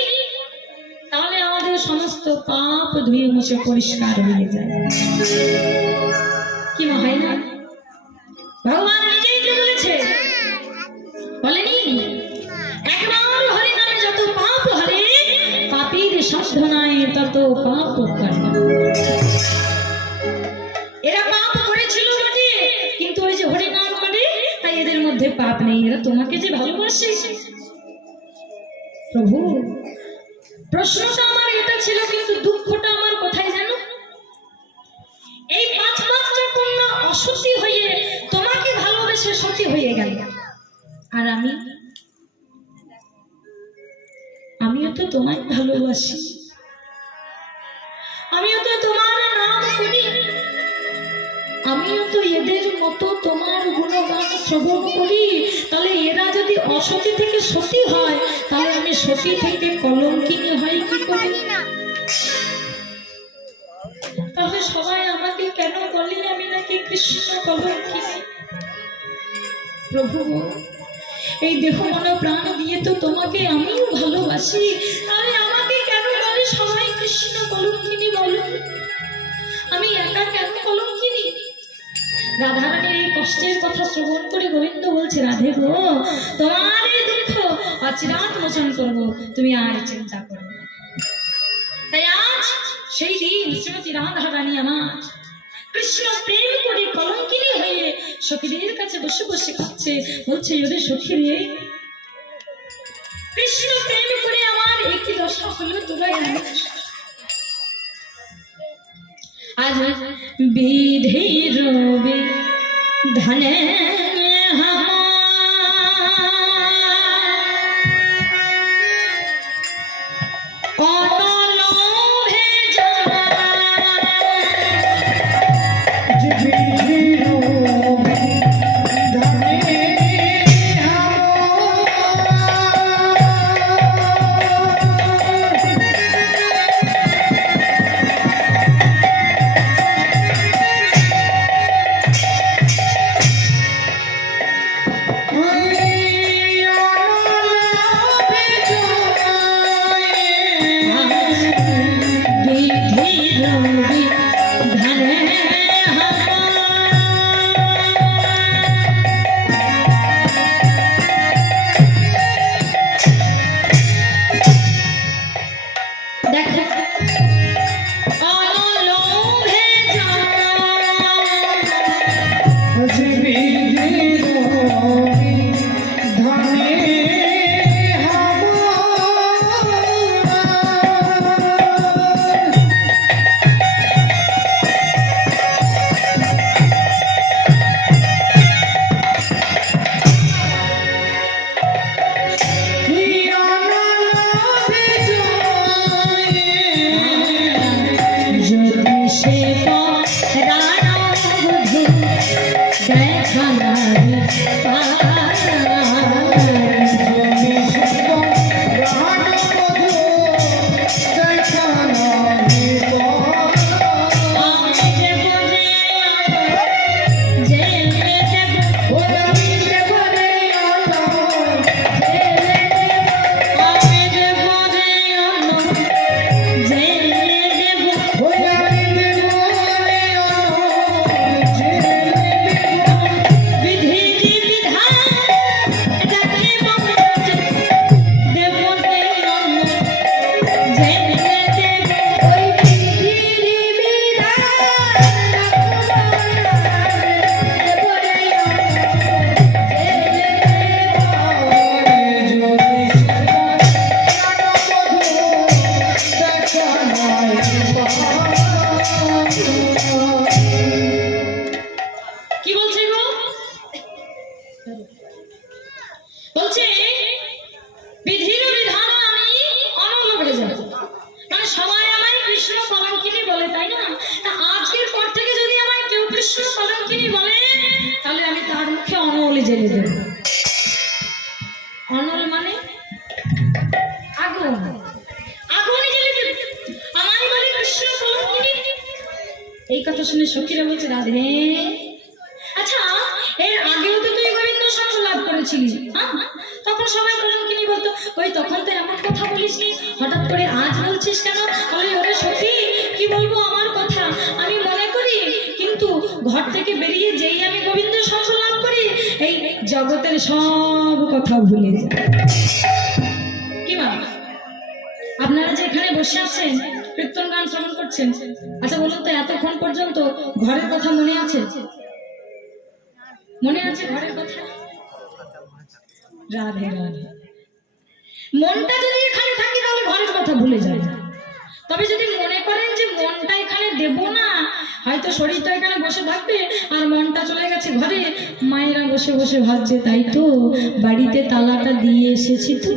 তাহলে আমাদের সমস্ত পাপ ধুয়ে মুছে পরিষ্কার হয়ে যায়। কি হয় না? ভগবান নিজেই তো বলেছে, বলেনি? একবার হরি নামে যত পাপ হরে, পাপীর সাধনায় তত পাপ করে। এরা পাপ করেছিল বটে, কিন্তু ওই যে হরি নাম করে তাই এদের মধ্যে পাপ নেই। এরা তোমাকে যে ভালোবাসে। প্রভু, প্রশ্নটা আমার এটা ছিল, কিন্তু দুঃখটা আমার কোথায় জানো? এই 5টা কন্যা অসতী হয়ে তোমাকে ভালোবেসে সতী হয়ে গেল, আর আমিও তো তোমায় ভালোবাসি, আমিও তো তোমার নাম শুনি, আমিও তো এদের মতো তোমার গুণগান শ্রবণ করি। তাহলে এরা যদি অসতী থেকে সতী হয়, তাহলে আমি সতী থেকে কলঙ্কিনী হয় কি করে? তাহলে সবাই আমাকে কেন বলে আমি নাকি কৃষ্ণ কলঙ্কিনী? প্রভু, এই দেহ মন প্রাণ দিয়ে তো তোমাকে আমিও ভালোবাসি, তাহলে আমাকে কেন বলে সবাই কৃষ্ণ কলঙ্কিনী? বলো, আমি একা কেন কলঙ্কিনী? রাধারানীর এই কষ্টের কথা শ্রবণ করে গোবিন্দ বলছে, রাধে গো, তোমার এই দুঃখ অচিরাত মোচন করবো, তুমি আর চিন্তা করো না। তাই আজ সেই দিন শ্রীমতী রাধারানী আমার কৃষ্ণ প্রেম করে কলঙ্কিনী হয়ে সখীদের কাছে বসে বসে কাঁদছে, বলছে, ওরে সখী রে, কৃষ্ণ প্রেম করে আমার একই দশা হলো, তোরা আজ বিধির ধনে জেলে দেব। অনল মানে আগুন, আগুনে জেলে দেব। আমারই বলে কৃষ্ণ কলঙ্কিনী। এই কথা শুনে সখীরা বলছে রাধে, আচ্ছা এর আগেও তো তুই গোবিন্দ সঙ্গ লাভ করেছিলি, তখন সবাই কলঙ্কিনী বলতো, ওই তখন তো এমন কথা বলিসনি, হঠাৎ করে আজ বলছিস কেন? বলে ওরে সখী কি বলবো আমার কথা, আমি মনে করি কিন্তু ঘর থেকে বেরিয়ে যেই আমি গোবিন্দ সঙ্গ লাভ করি এই জগতের সব কথা ভুলে যাই। কি মা আপনারা যে এখানে বসে আছেন কীর্তন গান শ্রবণ করছেন, আচ্ছা বলুন তো এতক্ষণ পর্যন্ত ঘরের কথা মনে আছে? মনে আছে ঘরের কথা? রাধে রাধে। মনটা যদি এখানে থাকে তাহলে ঘরের কথা ভুলে যায়। তবে যদি মনে করেন যে মনটা এখানে দেব না, হয়তো শরীরটা এখানে বসে থাকবে আর মনটা চলে গেছে ঘরে, মায়েরা বসে বসে ভাবছে তাই তো বাড়িতে তালাটা দিয়ে এসেছি তো